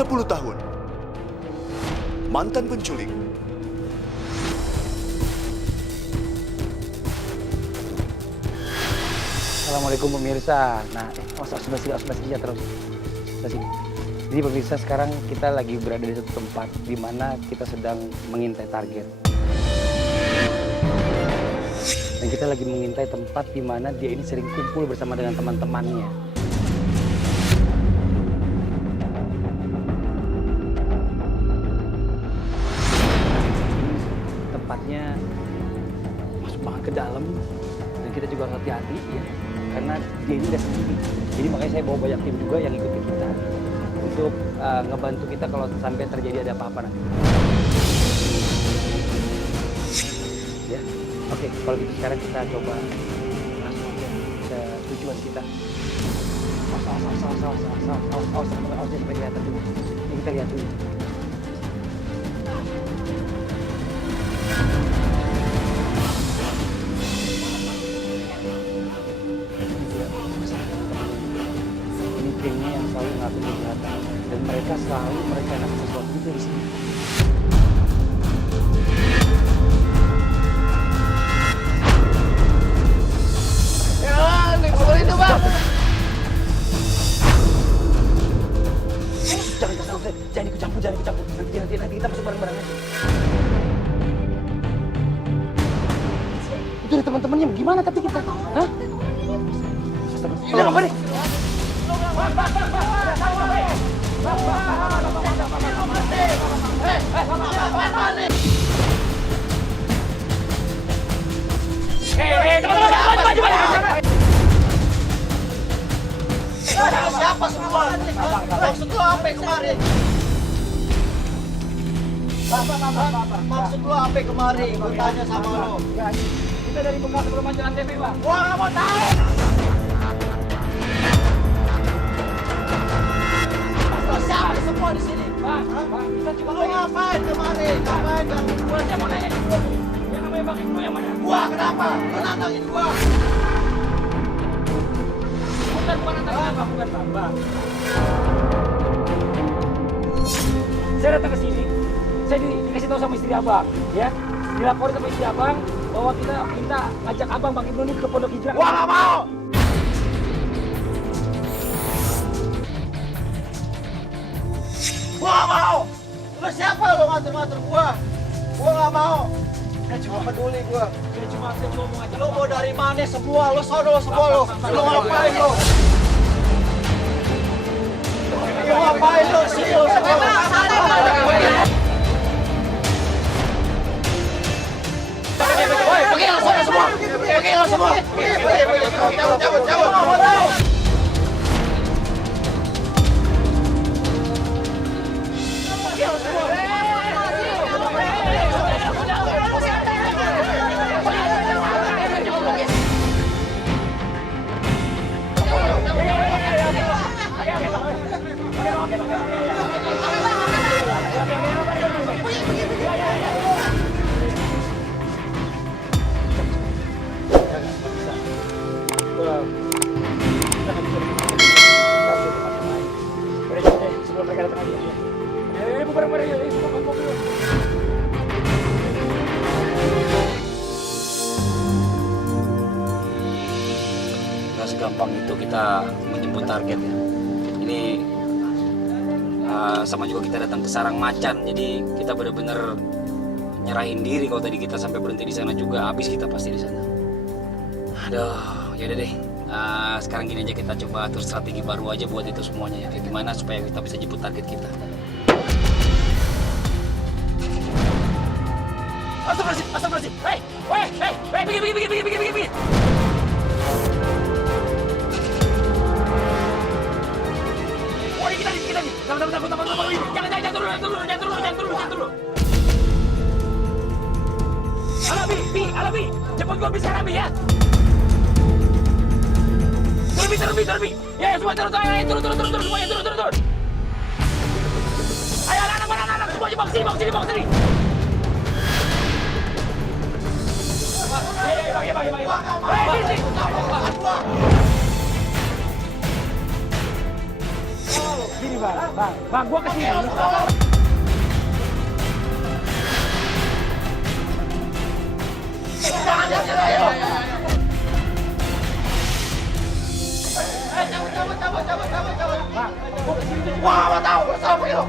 30 tahun. Mantan penculik. Assalamualaikum pemirsa. Nah, sebelah sini ya terus. Sebelah sini. Jadi pemirsa, sekarang kita lagi berada di satu tempat di mana kita sedang mengintai target. Dan kita lagi mengintai tempat di mana dia ini sering kumpul bersama dengan teman-temannya. Tempatnya masuk banget ke dalam dan kita juga harus hati-hati ya. Karena dia ini nggak sendiri. Jadi makanya saya bawa banyak tim juga yang ikutin kita untuk ngebantu kita kalau sampai terjadi ada apa-apa nanti. Ya, oke. Kalau gitu sekarang kita coba langsung aja ke tujuan kita. Awas, sampai kelihatan dulu. Ini kita lihat dulu. Gengnya yang selalu ngatur kejahatan dan mereka selalu merencanakan sesuatu itu di sini. Ya, nih keluar itu bang. Jangan ikut campur. Nanti kita masuk bareng-bareng aja. Itu ada teman-temannya, gimana tapi kita? Hah? Ini apa nih? Siapa semua? Maksud lo apa kemarin? Maksud lo apa kemarin? Gue tanya sama lo. Kita dari bekas permajaan TV, Bang. Gua nggak mau tahu. Siapa semua di sini? Bang, kita cuma Lo ngapain kemarin? Ngapain ganggu gua? Saya mau nanya dulu. Yang namanya Bang Ibnu yang mana? Gua kenapa? Lo nantangin gua? Bukan nantangin Abang, bukan Bang. Saya datang ke sini. Saya dikasih tahu sama istri Abang, ya. Dilaporin sama istri Abang bahwa kita minta ngajak Abang Bang Ibnu ini ke Pondok Hijrah. Gua nggak mau. Gua nggak mau. Lo siapa lo ngatur-ngatur gua? Gua nggak mau. Saya cuma peduli gua. Saya cuma mau ngajak. Lo mau dari mana semua? Lo sono semua lo. Lo ngapain lo? Lo ngapain lo sini lo semua? Pergi lo sono semua. Pergi lo semua. Cabut. Sebelum mereka datang lagi. Bareng-bareng ya. Gak segampang itu kita menjemput target ya. Ini sama juga kita datang ke sarang macan, jadi kita benar-benar nyerahin diri. Kalau tadi kita sampai berhenti di sana juga habis kita pasti di sana. Aduh, ya udah deh. Sekarang gini aja, kita coba atur strategi baru aja buat itu semuanya ya. Kayak gimana supaya kita bisa jemput target kita. Astagfirullahaladzim. Hei, pergi. Oh, ini kita nih. Jangan turun. Alabi, cepet gua bisa Alabi ya. Terlebih. Ya, semua turun. Semuanya turun. Ayo, anak-anak, semuanya bang sini. Gini bang, Bang, gua kesini. Wah, nggak tahu, bersama itu.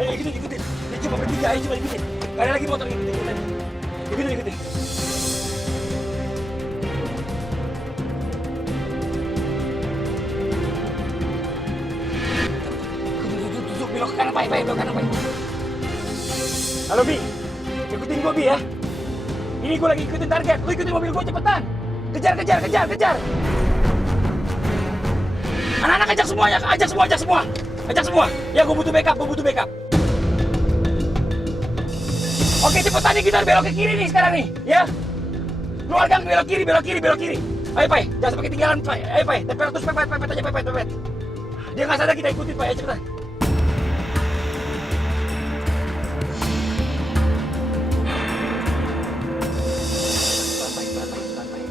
Ikutin. Coba bertiga, coba ikutin. Gak ada lagi motor ikutin. Ikutin. Tutup belok ke kanan, belok kanan, Halo, Bi. Ikutin gua, Bi, ya. Ini gua lagi ikutin target. Lu ikutin mobil gua cepetan. Kejar. Anak-anak ajak semua. Ya, gua butuh backup. Oke, cepetan nih, kita belok ke kiri nih sekarang nih, ya. Keluar gang, belok kiri. Ayo, Pai, jangan sampai ketinggalan, Pai. Ayo, Pai, terus pepet. Dia nggak sadar kita ikutin, Pai, ayo cepetan. Pelan-pelan.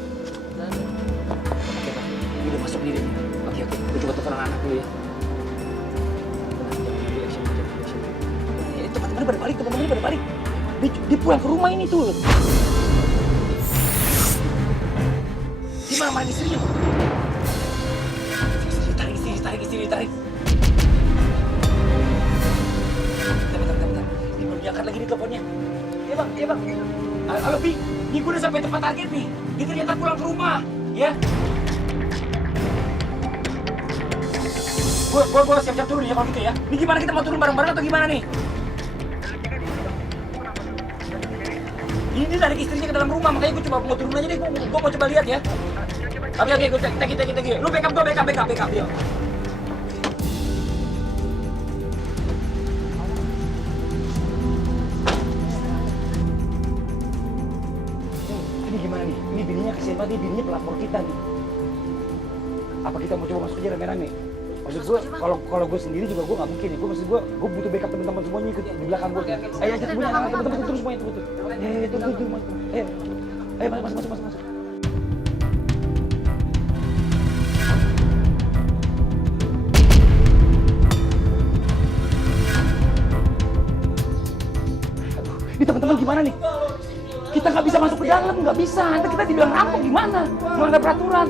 Oke, Pak, ini udah masuk nih. Oke, gue coba telepon anak dulu ya. Jangan ambil action. Teman-teman pada balik. Dia pulang ke rumah ini tuh. Gimana main istrinya? Tarik. Bentar. Ini belum diangkat lagi nih teleponnya. Iya bang. Halo, Bi. Ini gue udah sampai tempat target nih. Dia ternyata pulang ke rumah. Ya. Gue siap-siap dulu ya kalau gitu ya. Ini gimana, kita mau turun bareng-bareng atau gimana nih? Ini tarik istrinya ke dalam rumah, makanya gue coba mau turun aja deh, gue mau coba lihat ya. Oke, gue take. Lu backup, yuk. Ini gimana nih? Ini bininya kesian banget, ini bininya pelapor kita nih. Apa kita mau coba masuk aja rame-rame? Maksud gue, kalau gue sendiri juga gue nggak mungkin ya. Gue butuh backup teman-teman semuanya ikut di belakang gue. Ayo teman-teman terus semuanya betul. Tunggu. Ayo masuk. Aduh, ini teman-teman gimana nih? Kita nggak bisa masuk ke dalam, nggak bisa. Nanti kita dibilang rampok gimana? Nggak ada peraturan.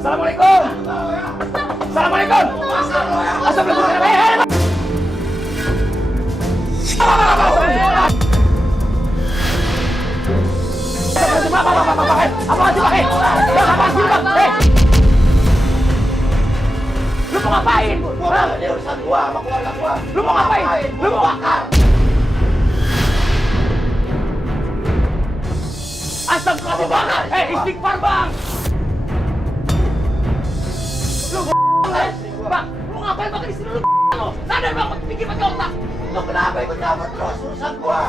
Assalamualaikum. Assalamualaikum. Lu mau ngapain? Ini urusan gua sama keluarga gua. Lu mau ngapain? Lu mau bakar? Astagfirullah. Istighfar, Bang. Lu Bang, lu ngapain pakai istri lu? Sadar, Bang, pikir pakai otak. Lu kenapa ikut campur terus urusan gua?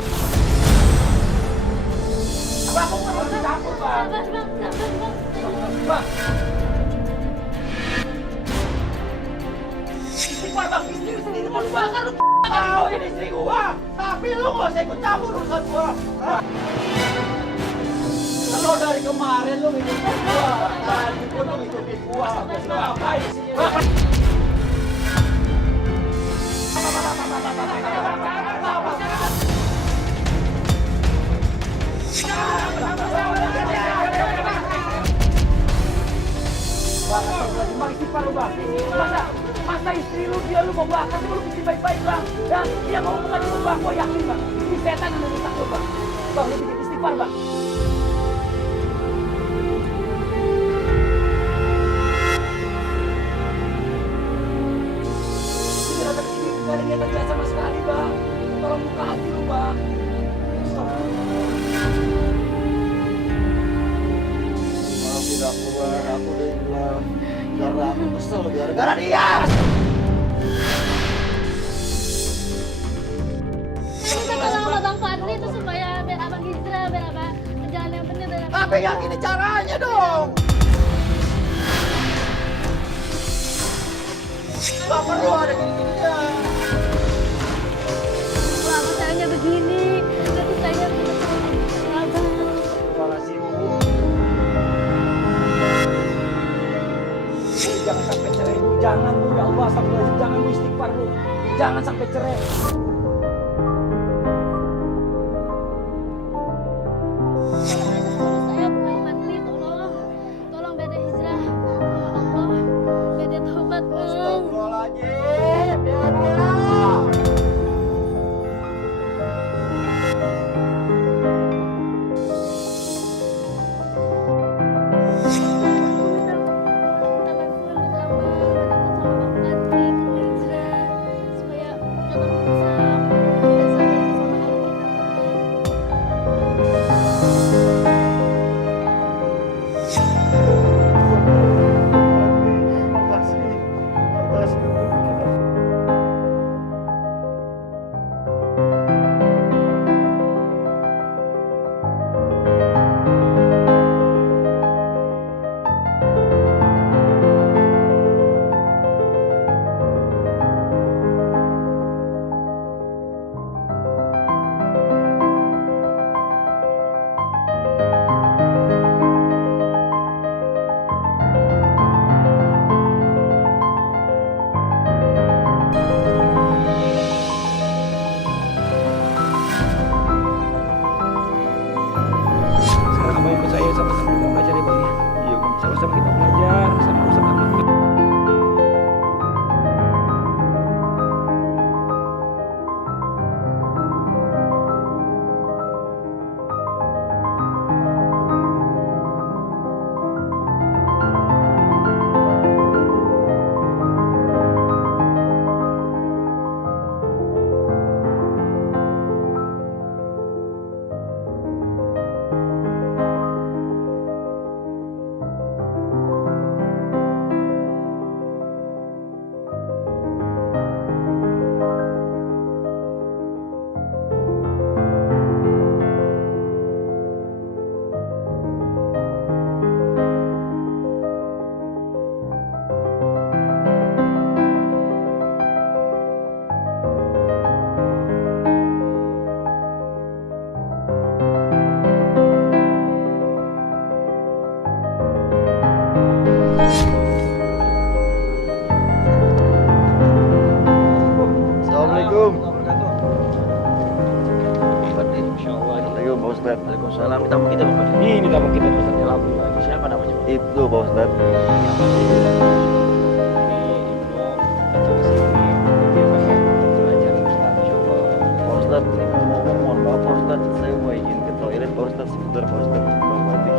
Bang, aku nggak mau campur, Bang. Bang. Istighfar, Bang, istri lu sendiri mau lu bakar, lu Tahu ini istri gua, tapi lu nggak usah ikut campur urusan gua. Kalau dari kemarin lu ngikutin gua, tadi gua lu ngikutin gua. Ngapain sih? Bang, istighfar lu, Bang. Masa istri lu, dia lu mau bakar, lu pikir baik-baik, Bang. Dan dia mau bukan lu, Bang. Gua yakin, Bang. Ini setan yang merusak lu, Bang. Bang, lu pikir istighfar, Bang. Gak ada niatan jahat sama sekali, Bang. Tolong buka hati lu, Bang. Maafin aku, Bang. Aku udah bilang karena aku kesel gara-gara dia. Kita tolong sama Bang Fadli itu supaya biar Abang hijrah, biar Abang ke jalan yang benar, biar Abang... Tapi yang ini caranya dong. Gak perlu ada gini-gininya. Lama sayangnya begini, tapi saya benar-benar Abang. jangan sampai cerai Bu. Jangan Bu, ya Allah, astagfirullahaladzim. Jangan Bu, istighfar Bu. Jangan sampai cerai. Saya Bang Fadli, tolong Dede hijrah. Ya Allah, Dede taubat Bang. Astagfirullahaladzim, ya Allah. Makasih. Sekarang kamu ikut saya sama-sama kita belajar ya Bang ya. Iya Bang. Sama-sama kita belajar sama Ustaz Ahmad. Assalamualaikum. Insyaallah. Assalamualaikum Pak Ustadz. Waalaikumsalam. Ini tamu kita Pak Ustadz. Ini tamu kita Ustaz Alhamdulillah. Ini siapa namanya Bang? Itu Pak Ustadz. Ini Ibnu datang ke sini. Dia pengen belajar Ustaz insyaallah. Pak Ustadz, ini ngomong mohon maaf Pak Ustadz. Saya mau izin ke toilet Pak Ustadz. Sebentar Pak Ustadz. Pak Mati.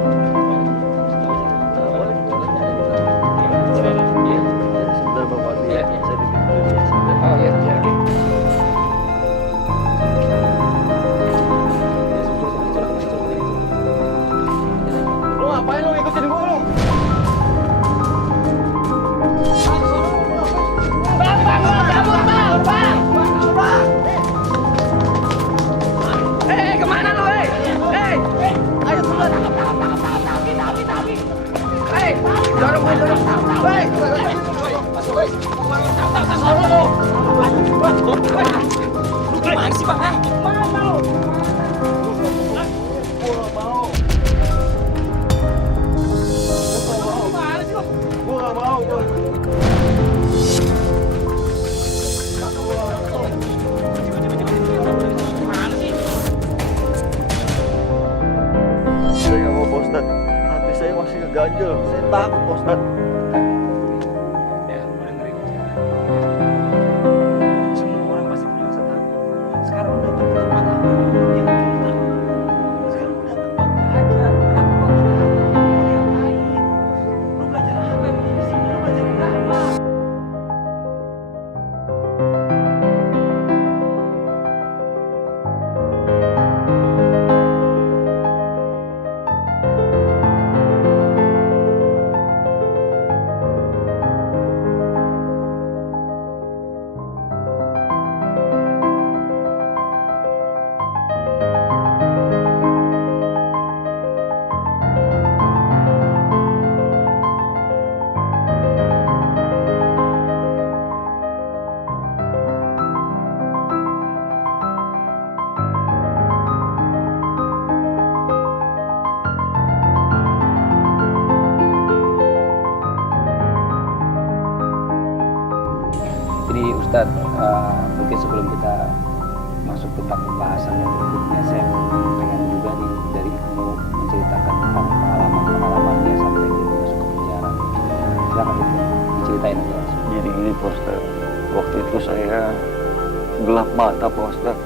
Iya. Sebentar Pak Mati. Iya. Saya titip dulu ya. Sebentar. Oh iya, iya. Lu ngapain lu ikutin gua lu? Kemana lu, ayo turun. Dorong gue, dorong. Lu gimana sih, Bang? Mau. Gua nggak mau. Saya nggak mau Pak Ustadz. Hati saya masih ngeganjel. Saya takut Pak Ustadz. Ya, lu dengerin aja. Semua orang pasti punya rasa takut. Sekarang udah ke tempat apa yang kita. Sekarang udah tempat belajar. Kenapa kau sekarang mau diapain? Lu belajar apa yang di sini? Lu belajar apa? Ustadz, mungkin sebelum kita masuk ke pembahasan yang berikutnya, saya pengen juga nih dari Ibnu menceritakan tentang pengalaman dia sampai dia masuk ke penjara. Silakan Ibnu, diceritain aja langsung. Jadi gini Pak Ustadz, waktu itu saya gelap mata Pak Ustadz.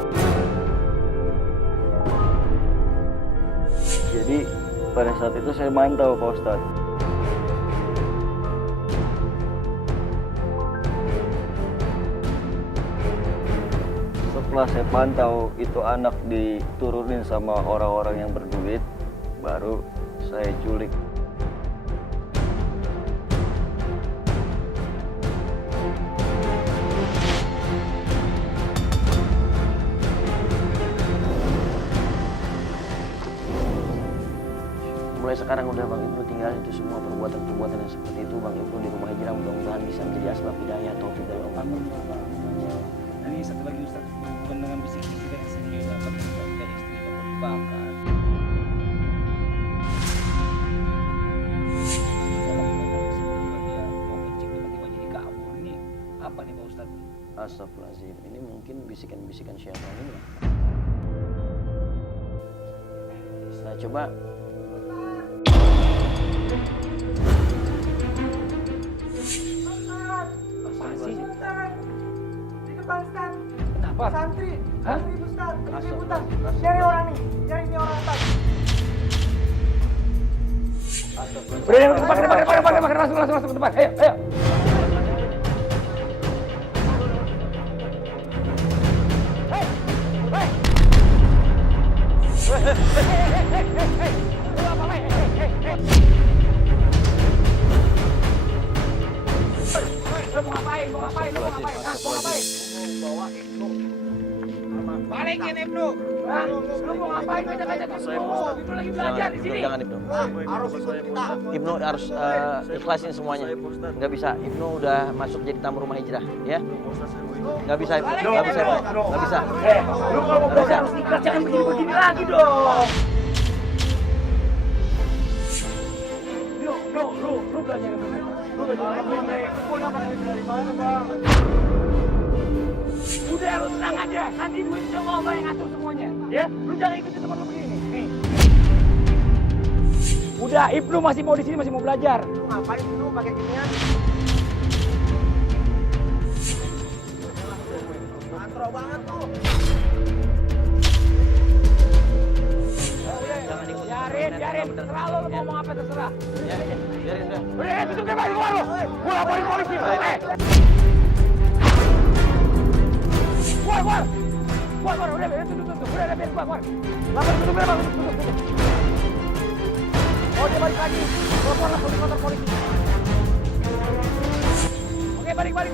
Jadi pada saat itu saya mantau Pak Ustadz. Setelah saya pantau itu anak diturunin sama orang-orang yang berduit, baru saya culik. Mulai sekarang udah Bang Ibnu tinggal itu semua perbuatan-perbuatan yang seperti itu Bang Ibnu di rumah hijrah, mudah-mudahan bisa menjadi asbab hidayah taufik dari Allah. Ini satu lagi Ustaz, dengan bisik-bisikan istri dapat istri dapat dibakar. Dia mau kencing tiba-tiba jadi kabur. Ini apa nih Pak Ustaz? Astagfirullahaladzim, ini mungkin bisikan-bisikan syaitan ini ya. Saya coba. Kenapa? Santri, Hah? santri Ustaz, Astagfirullah. nyari orang nih, nyari ini orang atas. Udah, depan, langsung ke depan. Ayo. Balikin Ibnu. Lu mau ngapain ngajak-ngajak Ibnu? Ibnu lagi belajar di sini. Jangan Ibnu. Harus ikut kita. Ibnu harus ikhlasin semuanya. Nggak bisa. Ibnu udah masuk jadi tamu rumah hijrah, ya. Nggak bisa Ibnu. Nggak bisa Ibnu. Nggak bisa. Lu kalau mau belajar harus ikhlas, jangan begini-begini lagi dong. Lu belajar yang benar. Lu belajar yang benar. Dari mana, Bang? Udah, lu tenang aja. Nanti duit semua Abang yang ngatur semuanya. Ya, lu jangan ikutin teman lu begini. Nih. Udah, Ibnu masih mau di sini, masih mau belajar. Lu ngapain lu pakai ginian? Antro banget tuh. Biarin. Terserah lu mau ngomong apa terserah. Biarin udah. Udah, tutup deh, Bang. Keluar lu. Gua laporin polisi. Keluar. Udah, tutup. Udah, biarin keluar. Lapor tutup, Bang. Tutup. Oh, dia balik lagi. Keluar langsung ke kantor polisi. Oke, balik. Ayo,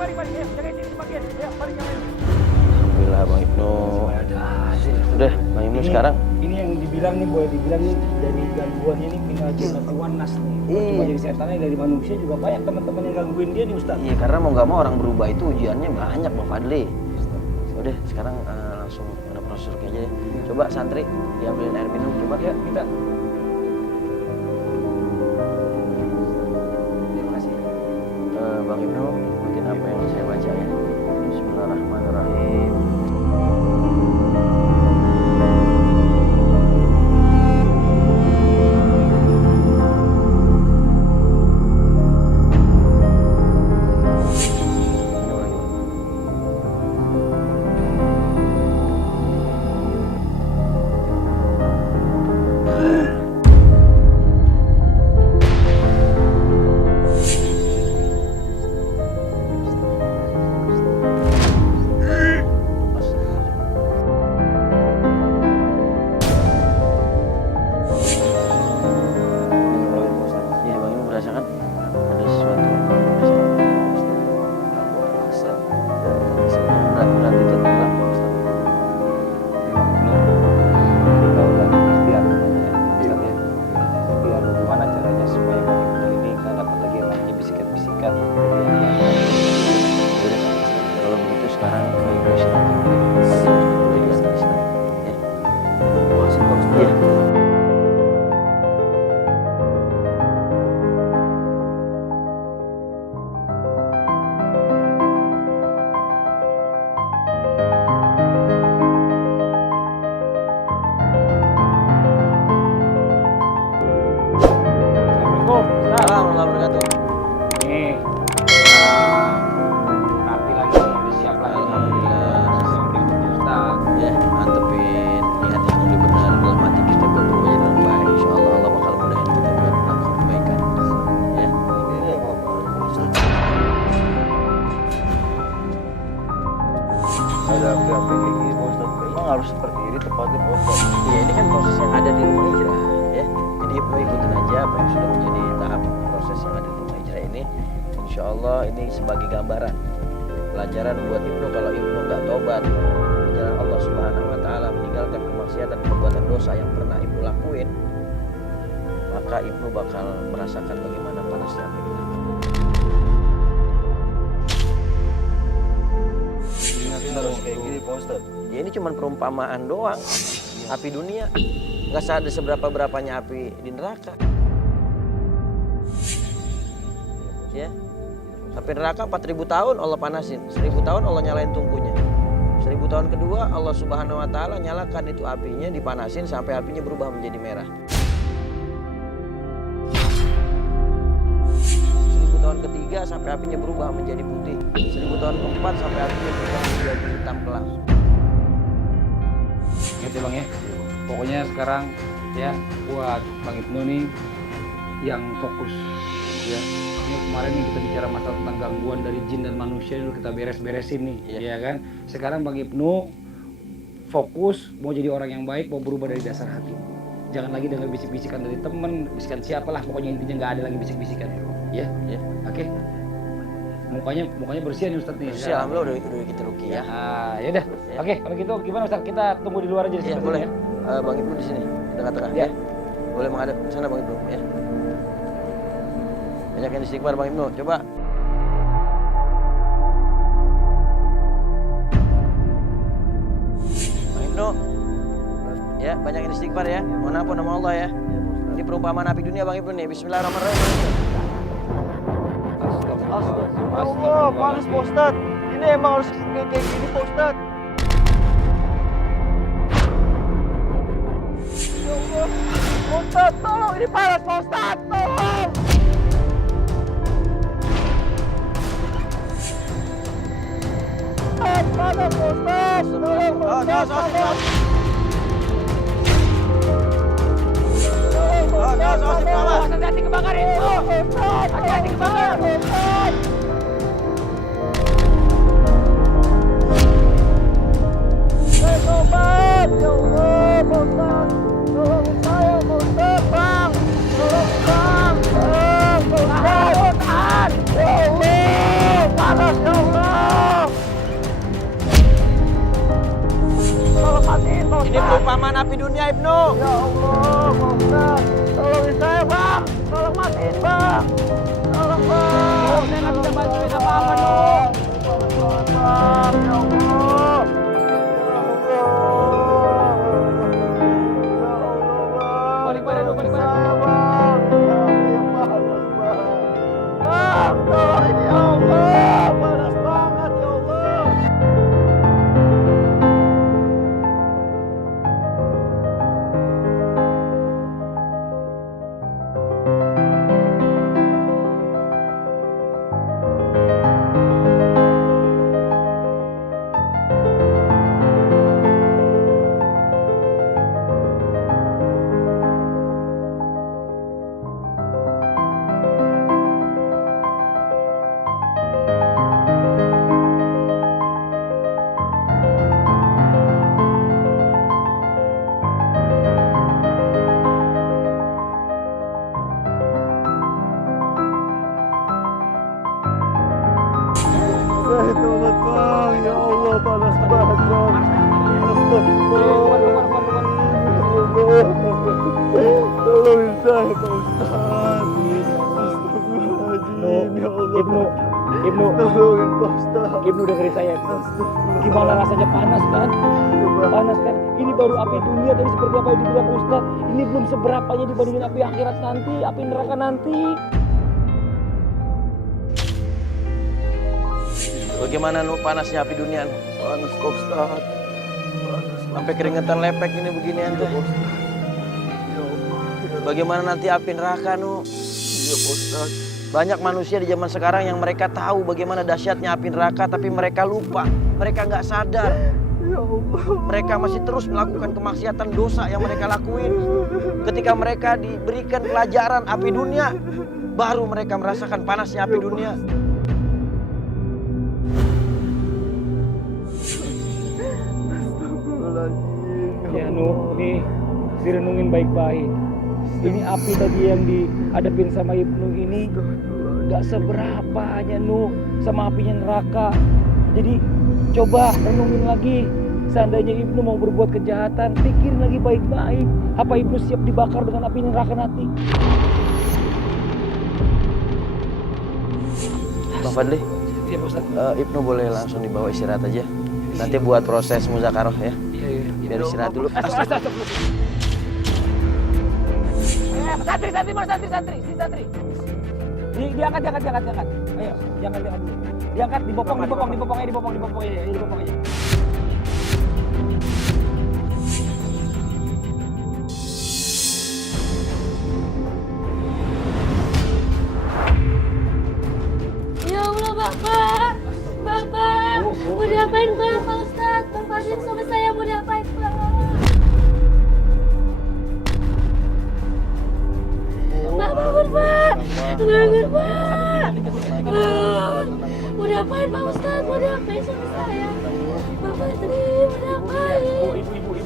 jaga sini bagian. Ayo, balik. Alhamdulillah Bang Ibnu. Udah, Bang Ibnu sekarang. Ini yang dibilang nih, boleh dibilang nih dari gangguannya ini minal jinnati wan nas nih. Cuma jadi setannya dari manusia juga banyak teman-teman yang gangguin dia nih Ustaz. Iya, karena mau nggak mau orang berubah itu ujiannya banyak Bang Fadli. Udah, sekarang langsung ada prosedurnya aja. Coba santri diambilin air minum, coba. Ya, kita. Terima kasih. Bang Ibnu, ikutin apa yang saya baca ya. Bismillahirrahmanirrahim. Iya, Bang Ibnu merasakan ada sesuatu yang berat itu Bang Ustaz. Kita udah ikhtiar namanya. Ustaz ya. Ikhtiar bagaimana caranya supaya Bang Ibnu ini nggak dapat lagi yang namanya bisikan-bisikan. Yaudah, kalau begitu sekarang ke Ibu istirahat. Iya. ada api-api kayak gini Pak Ustadz. Memang harus seperti ini tepatnya Pak Ustadz. Iya, ini kan proses yang ada di rumah hijrah ya. Jadi Ibnu ikutin aja apa yang sudah menjadi tahap proses yang ada di rumah hijrah ini. Insya Allah ini sebagai gambaran pelajaran buat Ibnu. Kalau Ibnu nggak tobat di jalan Allah Subhanahu Wa Taala, meninggalkan kemaksiatan perbuatan dosa yang pernah Ibnu lakuin, maka Ibnu bakal merasakan bagaimana panasnya api neraka. Harus kayak gini Pak Ustadz. Ya ini cuma perumpamaan doang. Api dunia nggak ada seberapa-berapanya api di neraka. Ya, api neraka 4.000 tahun Allah panasin, 1.000 tahun Allah nyalain tungkunya. 1.000 tahun kedua Allah Subhanahu Wa Taala nyalakan itu apinya, dipanasin sampai apinya berubah menjadi merah. 1.000 tahun ketiga sampai apinya berubah menjadi putih. 1.000 tahun keempat sampai apinya berubah menjadi hitam kelam. Gitu Bang ya. Pokoknya sekarang ya buat Bang Ibnu nih yang fokus ya. Ini kemarin nih kita bicara masalah tentang gangguan dari jin dan manusia dulu kita beres-beresin nih, ya kan. Sekarang Bang Ibnu fokus mau jadi orang yang baik, mau berubah dari dasar hati. Jangan lagi dengar bisik-bisikan dari temen, bisikan siapalah, pokoknya intinya nggak ada lagi bisik-bisikan. Ya, oke. Mukanya bersih nih Ustadz nih. Bersih, alhamdulillah udah kita ruki ya. Ya udah. Oke, kalau gitu gimana Ustadz? Kita tunggu di luar aja di Iya, sini. boleh. Bang Ibnu di sini, di tengah-tengah ya. Boleh menghadap ke sana Bang Ibnu ya. Banyak yang istighfar Bang Ibnu, coba. Bang Ibnu. Ya, banyak yang istighfar ya. Mohon ampun nama Allah ya. Ini perumpamaan api dunia Bang Ibnu nih. Bismillahirrahmanirrahim. Allah, panas Pak Ustadz. Ini emang harus kayak gini Pak Ustadz. Ya Allah, Pak Ustadz, tolong ini panas Pak Ustadz, tolong. Panas Pak Ustadz, tolong Pak Ustadz, tolong. Hati-hati kebakar itu. Hati-hati kebakar. Sobat, ya Allah, Pak Ustadz, tolong saya Pak Ustadz, Bang, tolong Bang, Pak Ustadz, ya Allah, panas ya Allah. Tolong matiin Pak Ustadz. Ini perumpamaan api dunia Ibnu. Ya Allah, Pak Ustadz, tolongin saya Bang, tolong matiin Bang, tolong Bang. Saya nggak bisa bantuin apa-apa dong. Tolong Bang, ya Allah. Balik badan dulu, balik badan. Bang, tolong ini ya Allah, panas banget ya Allah. Saya tobat Bang, ya Allah panas banget Bang. Astagfirullah. Tolongin saya Pak Ustadz. Astagfirullahaladzim, ya Allah. Ibnu, Tolongin Pak Ustadz. Ibnu dengerin saya. Gimana rasanya panas kan? Panas kan? Ini baru api dunia tadi seperti apa yang dibilang Ustadz. Ini belum seberapanya dibandingin api akhirat nanti, api neraka nanti. Bagaimana nu panasnya api dunia? Panas Pak Ustadz. Sampai keringetan lepek ini beginian tuh. Bagaimana nanti api neraka nu? Iya Pak Ustadz. Banyak manusia di zaman sekarang yang mereka tahu bagaimana dahsyatnya api neraka, tapi mereka lupa, mereka nggak sadar. Ya Allah. Mereka masih terus melakukan kemaksiatan dosa yang mereka lakuin. Ketika mereka diberikan pelajaran api dunia, baru mereka merasakan panasnya api dunia. Ya Nuh, nih direnungin baik-baik. Ini api tadi yang dihadapin sama Ibnu ini gak seberapanya Nuh sama apinya neraka. Jadi coba renungin lagi. Seandainya Ibnu mau berbuat kejahatan, pikirin lagi baik-baik. Apa Ibnu siap dibakar dengan api neraka nanti? Bang Fadli, Iya Pak Ustaz. Ibnu boleh langsung dibawa istirahat aja. Nanti buat proses muzakarah ya. Iya. Biar istirahat dulu. Santri. Diangkat. Ayo, jangan dulu. Diangkat, dibopong aja. Ya Allah, Bapak. Mau diapain Pak Ustadz? Bang Fadli sama saya mau diapain Pak? Pak, bangun Pak. Bangun Pak. Mau diapain Pak Ustadz? Mau diapain sama saya? Bang Fadli, mau diapain?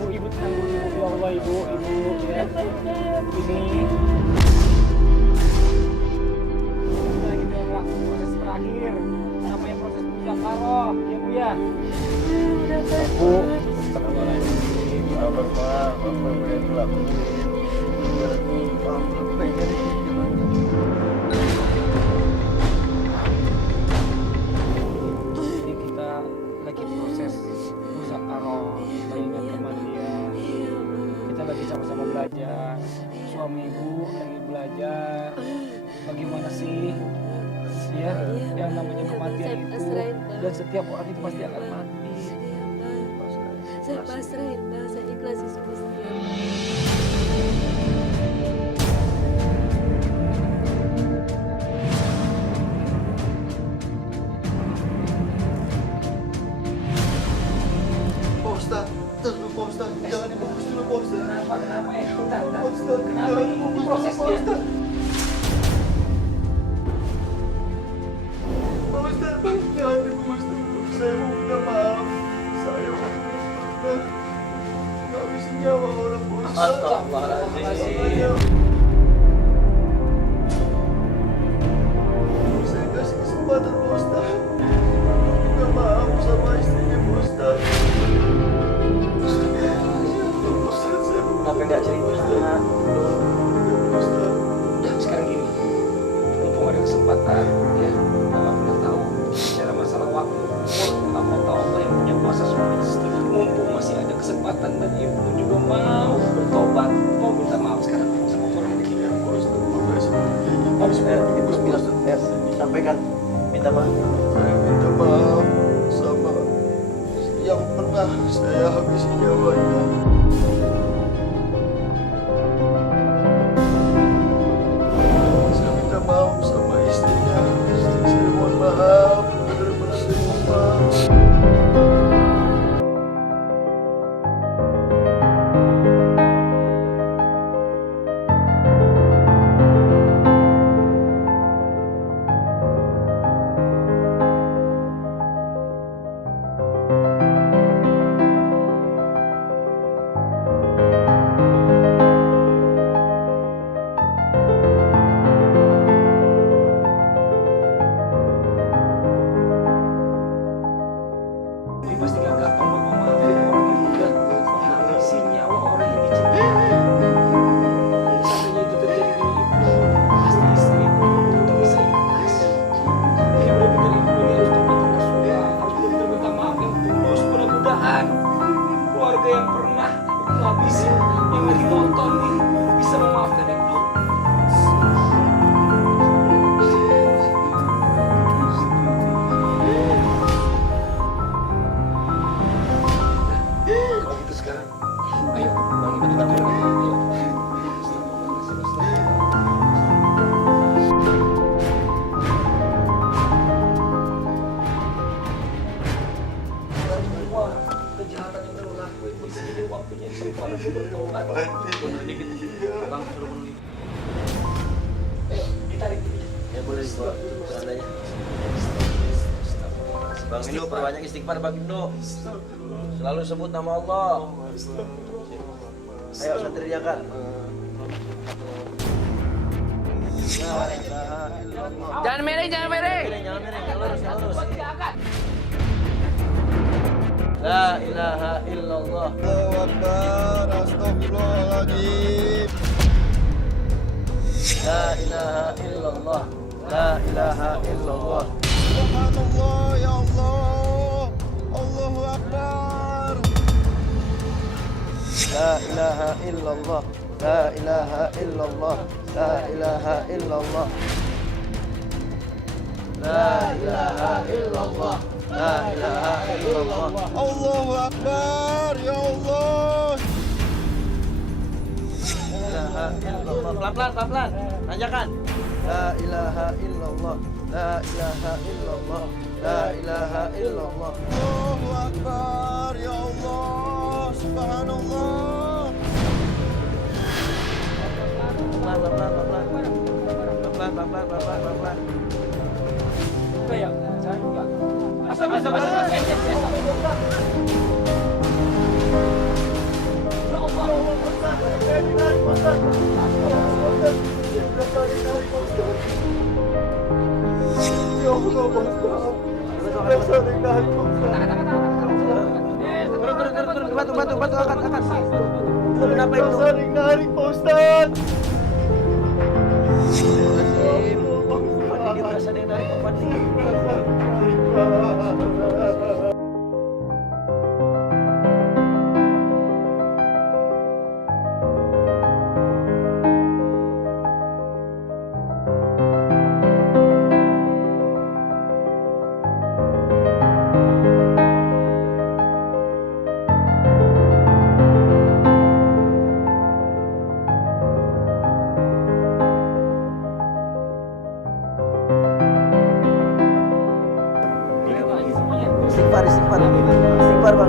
Ibu tenang dulu. Ya Allah, ibu. Ya. Diapain, Pak? Ini. Lagi dalam proses terakhir. Namanya proses muzakarah, ya Bu ya. Bu. Jadi kita lagi proses muzakarah, mengingat kematian. Kita lagi sama-sama belajar. Suami ibu lagi belajar. Bagaimana sih ya yang namanya kematian itu, dan setiap orang itu pasti akan mati. Saya pasrahin Pak, saya ikhlasin semua setiap. Pak Ustadz, Pak Ustadz, jangan dibungkus dulu Pak Ustadz. Kenapa ya? Pak Ustadz, Kenapa ini dibungkus proses Pak dia? Ustadz. Pak Ustadz, jangan dibungkus dulu. Saya mau minta maaf. Saya nggak bisa nyawa orang Pak Ustadz. Astagfirullahaladzim. Saya kasih kesempatan Pak Ustadz. Minta maaf sama istrinya Pak Ustadz. Kenapa nggak cerita? Ustadz. Sekarang gini, mumpung ada kesempatan, ya, nggak pernah tahu bicara masalah waktu. Nggak pernah tahu Allah yang punya kuasa semuanya. Mumpung masih ada kesempatan dan ibu juga mau bertobat, mau minta maaf sekarang sama orang ini. Harus Ibu bilang, sampaikan minta maaf. Saya minta maaf sama yang pernah saya habisi nyawanya. Saya minta maaf sama istrinya. Saya mohon maaf, benar-benar saya mohon maaf. Ini pasti gak gampang buat memaafin orang yang udah menghabisi nyawa orang yang dicintai. Seandainya itu terjadi di ibu, pasti istri ibu itu bisa ikhlas. Jadi benar-benar ibu ini harus tobat nasuha, harus benar-benar minta maaf yang tulus. Mudah-mudahan keluarga yang pernah ibu habisin, yang lagi nonton nih, bisa memaafkan ibu. Kalau gitu sekarang, ayo bagi kita dulu. Ayo. Semua kejahatan yang udah lo lakuin, di sini waktunya istighfar dan bertobat. Bang, suruh menunggu. Ayo, ditarik. Ya boleh dibawa seandainya. Bang Ibnu perbanyak istighfar Bang Ibnu. Selalu sebut nama Allah. Ayo santri diangkat. Jangan miring, jangan miring. Jangan miring, yang lurus, yang lurus. La ilaha illallah. Allahu Akbar, astagfirullahaladzim. La ilaha illallah. La ilaha illallah. Subhanallah, ya Allah. Allahu Akbar. La ilaha illallah. La ilaha illallah. La ilaha illallah. La ilaha illallah. La ilaha illallah. Allahu Akbar, ya Allah. La ilaha illallah. Pelan-pelan, pelan-pelan. Tanjakan. La ilaha illallah. La ilaha illallah. La ilaha illallah. Allahu Akbar, ya Allah. Subhanallah. Pelan, pelan, pelan, pelan. Pelan, pelan, pelan, pelan, pelan. Kayak, jangan juga. Asal. Ya Allah, Ustaz. Sering naik, Ustaz. Turun, batu, angkat. Lu kenapa itu? Sering narik, Ustaz. Dia merasa dia narik obat nih.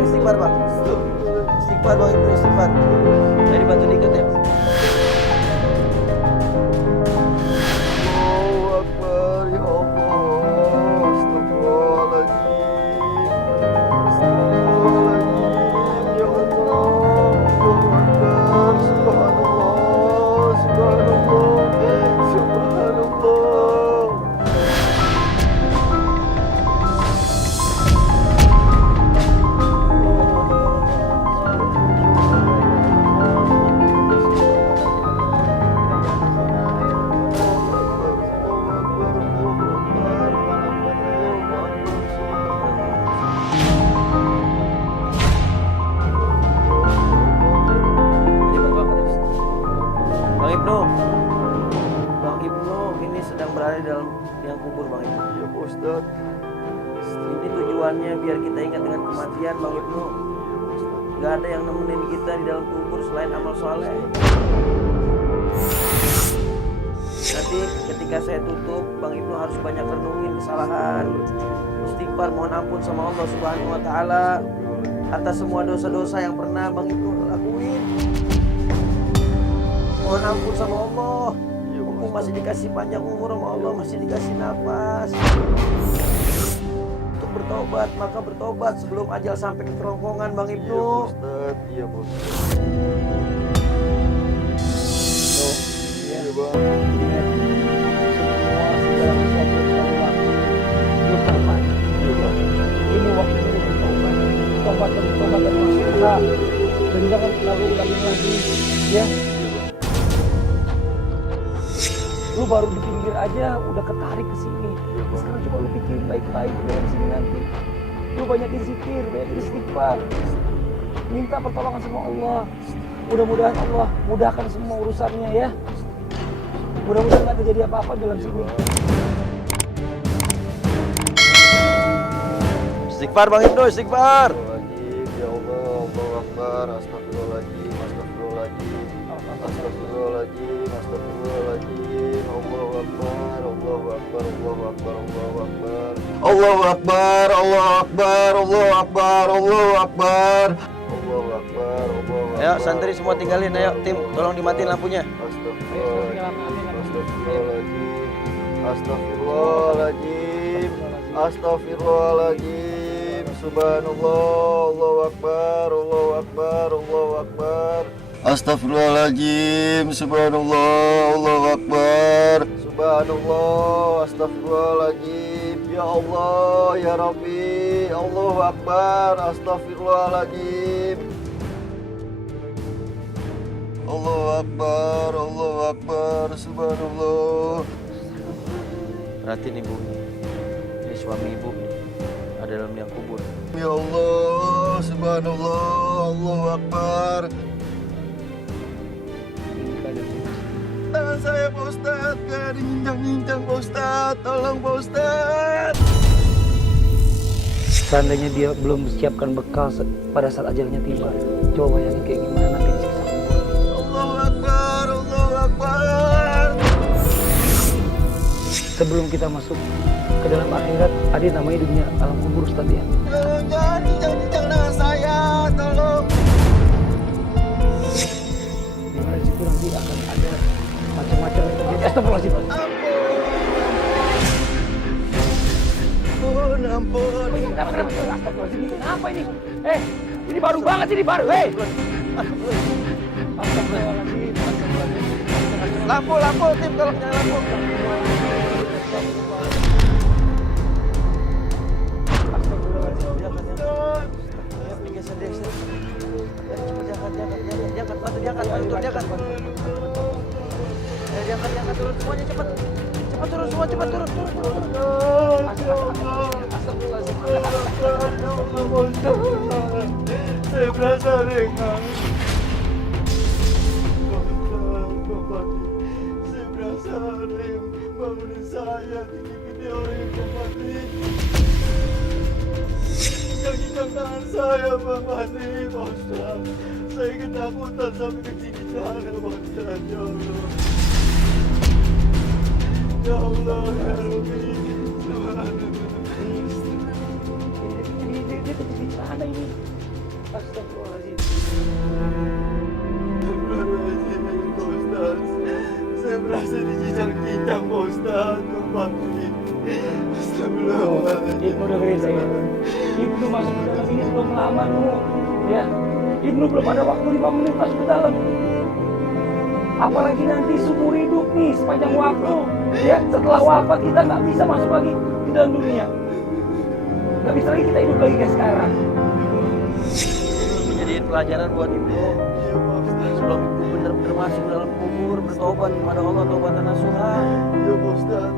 Istighfar bang. Istighfar bang, itu istighfar. Jadi bantu dikit ya. Allahu Akbar, ya Allah. Astagfirullahaladzim. Astagfirullahaladzim, ya Allah. Allahu Akbar. Subhanallah. Subhanallah. Bang Ibnu ini sedang berada di dalam liang kubur Bang Ibnu. Ya Ustaz. Ini tujuannya biar kita ingat dengan kematian Bang Ibnu. Gak ada yang nemenin kita di dalam kubur selain amal soleh. Nanti ketika saya tutup, Bang Ibnu harus banyak renungin kesalahan, istighfar, mohon ampun sama Allah Subhanahu Wa Taala atas semua dosa-dosa yang pernah Bang Ibnu lakuin. Mohon ampun sama Allah. Mumpung masih dikasih panjang umur sama Allah, masih dikasih nafas untuk bertobat, maka bertobat sebelum ajal sampai ke kerongkongan Bang Ibnu. Ustaz, iya Ustaz. Iya bang. Semua segala sesuatu yang kamu lakukan, lu tobat. Ini waktunya lu bertobat. Tobat dan masuk neraka. Dan jangan lalu ulangin lagi, ya. Lu baru di pinggir aja udah ketarik ke sini. Sekarang coba lu pikirin baik-baik dalam sini nanti. Lu banyakin zikir, banyakin istighfar. Minta pertolongan sama Allah. Mudah-mudahan Allah mudahkan semua urusannya ya. Mudah-mudahan gak terjadi apa-apa dalam sini. Istighfar Bang Ibnu, istighfar. Astagfirullahaladzim, ya Allah, Allahu Akbar, astagfirullahaladzim, astagfirullahaladzim, astagfirullahaladzim, astagfirullahaladzim, Allahu Akbar, Allahu Akbar, Allahu Akbar, Allahu Akbar, Allahu Akbar, Allahu Akbar, Allahu Akbar, Allahu Akbar, Allahu Akbar, Allahu Akbar. Ayo santri semua tinggalin, ayo tim, tolong dimatiin lampunya. Astagfirullahaladzim, astagfirullahaladzim, astagfirullahaladzim, subhanallah, Allahu Akbar, Allahu Akbar, Allahu Akbar, Astagfirullahaladzim, subhanallah, Allahu Akbar. Subhanallah, astagfirullahaladzim. Ya Allah, ya Rabbi, Allahu Akbar, astagfirullahaladzim. Allahu Akbar, subhanallah. Perhatiin ibu, ini suami ibu nih, ada dalam liang kubur. Ya Allah, subhanallah, Allahu Akbar. Tangan saya Pak Ustadz, kayak diinjang-injang Pak Ustadz, tolong Pak Ustadz. Seandainya dia belum siapkan bekal pada saat ajalnya tiba, coba bayangin kayak gimana nanti disiksa kubur. Allahu Akbar, Allahu Akbar. Sebelum kita masuk ke dalam akhirat, ada yang namanya dunia alam kubur, Ustaz ya. Tolong jangan injang-injang tangan saya, tolong. Di mana di situ nanti akan ada macam-macam yang terjadi. Astagfirullahaladzim. Ampun, ampun. Kenapa? Astagfirullahaladzim. Ini apa ini? Ini baru banget ini baru. Astagfirullahaladzim. Lampu, tim tolong nyalain lampu. Diangkat, turun semuanya cepat. Cepat turun semua, cepat turun. Saya berasa ringan. Saya berasa ringan. Bangunin saya, gini-gini orang yang mati. Injang-injang tangan saya, Pak Mati, Pak Ustaz. Saya ketakutan sampai ke sini sana, Pak Ustaz. Ya Allah. Ya Allah, ya Rabbi. Dia di sana ini. Astagfirullahaladzim. Astagfirullahaladzim, Pak Ustaz. Saya merasa dijinjang-jinjang, Pak Ustaz. Pak Mati. Astagfirullahaladzim. Ibnu dengerin saya. Ibnu masuk ke dalam ini belum lama dulu. Ya, Ibnu belum ada waktu 5 menit masuk ke dalam. Apalagi nanti seumur hidup nih, sepanjang waktu. Ya, setelah wafat kita nggak bisa masuk lagi ke dalam dunia. Nggak bisa lagi kita hidup lagi kayak sekarang. Jadiin pelajaran buat ibu. Sebelum ibu benar-benar masuk dalam kubur, bertobat kepada Allah, taubatan nasuha. Ya Pak Ustaz.